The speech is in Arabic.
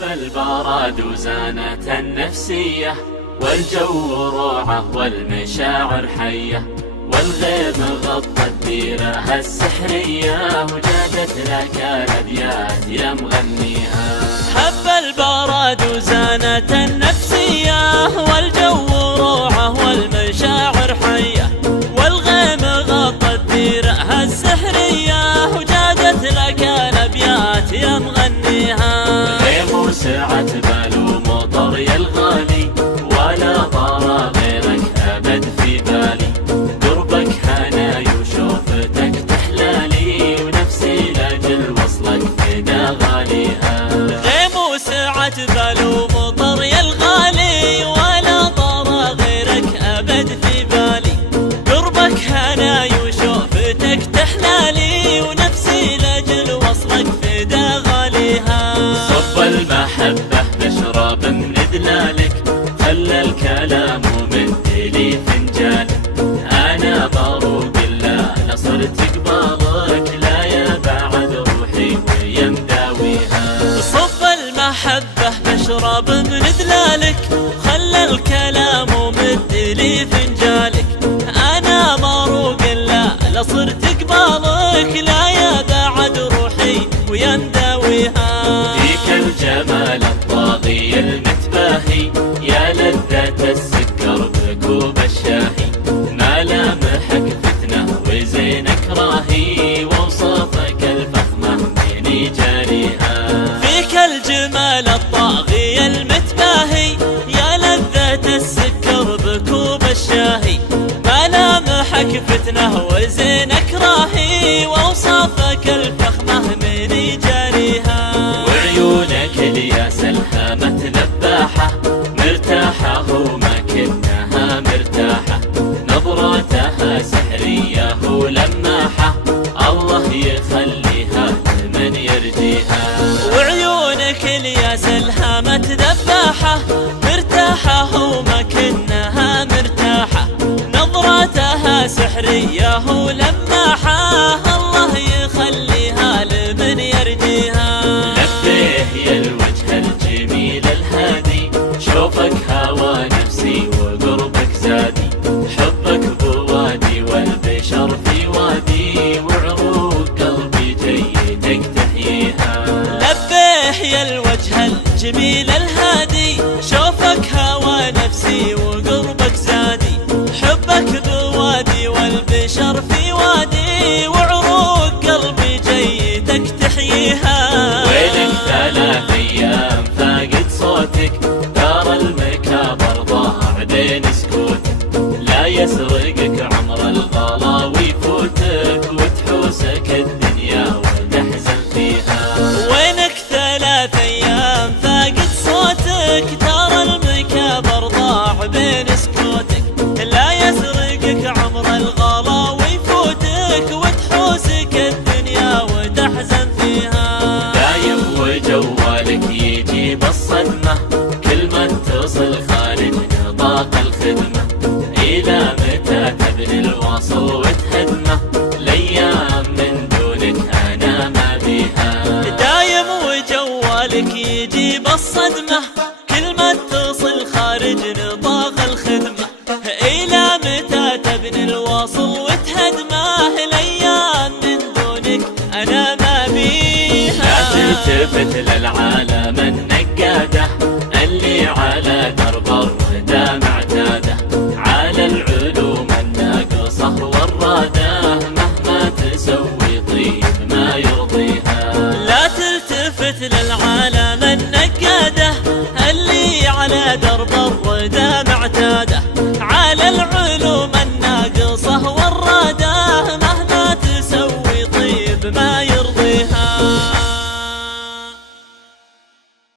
هب البرد وزانت النفسية، والجو روعة والمشاعر حية، والغيم غطت ديرها السحرية، وجادت لك الأبيات يا مغنيها. هب البرد وزانت النفسية، والجو روعة والمشاعر حية، والغيم غطت ديرها السحرية، وجادت لك الأبيات يا مغنيها. غيم وسعت بال ومطر يا الغالي، ولا طار غيرك أبد في بالي، قربك هناي وشوفتك تحلالي، ونفسي لأجل وصلك فدا غاليها. غيم وسعت بال ومطر يا الغالي، ولا طار غيرك أبد في بالي، قربك هناي وشوفتك تحلالي، ونفسي لأجل وصلك فدا غاليها. صب المحبة بشرب من دلالك، خلى الكلام ومدلي فنجان، أنا بروق لا صرت قبالك، لا يا بعد روحي ويا مداويها. صب المحبة بشرب من دلالك، خلى الكلام ومدلي فنجالك، أنا مروق لا صرت قبالك، لا يا بعد روحي ويا مداويها. فيك الجمال الطاغي المتباهي، يا لذة السكر بكوب الشاهي، ملامحك فتنة وزينك راهي، ووصافك الفخمة مني جاريها. فيك الجمال الطاغي المتباهي، يا لذة السكر بكوب الشاهي، ملامحك فتنة وزينك راهي، ووصافك الفخمة مني جاريها. وعيونك الياس الهامة ذباحة، مرتاحة وما كنها مرتاحة، نظراتها سحرية ولماحة، الله يخليها لمن يرجيها. وعيونك الياس الهامة ذباحة، مرتاحة وما كنها مرتاحة، نظراتها سحرية ولماحة، الله يخليها لمن يرجيها. لبيه يا الوجه الجميل الهادي، شوفك هوى نفسي وقربك زادي، حبك بوادي والبشر في وادي، وعروق قلبي جيدك تحييها. لبيه يا الوجه الجميل الهادي، شوفك هوى نفسي وقربك زادي، حبك بوادي والبشر في وادي، وعروق قلبي جيدك تحييها. وينك 3 أيام فاقد صوتك، دار المكابر ضاع بين سكوتك، لا يسرقك عمر الغلا ويفوتك، وتحوسك الدنيا وتحزن فيها. وينك 3 أيام فاقد صوتك، ترى المكابر ضاع بين سكوتك، لا يسرقك عمر الغلا ويفوتك، وتحوسك الدنيا وتحزن فيها. دايم وجوالك يجيب الصدمة، كل ما اتصل خارج نطاق الخدمة، إلى متى تبني الواصل وتهدمه، الأيام من دونك أنا ما بيها. دايم وجوالك يجيب الصدمة، كل ما اتصل خارج نطاق الخدمة، إلى متى تبني الواصل وتهدمه، الأيام من دونك أنا ما بيها. لا تلتفت للعالم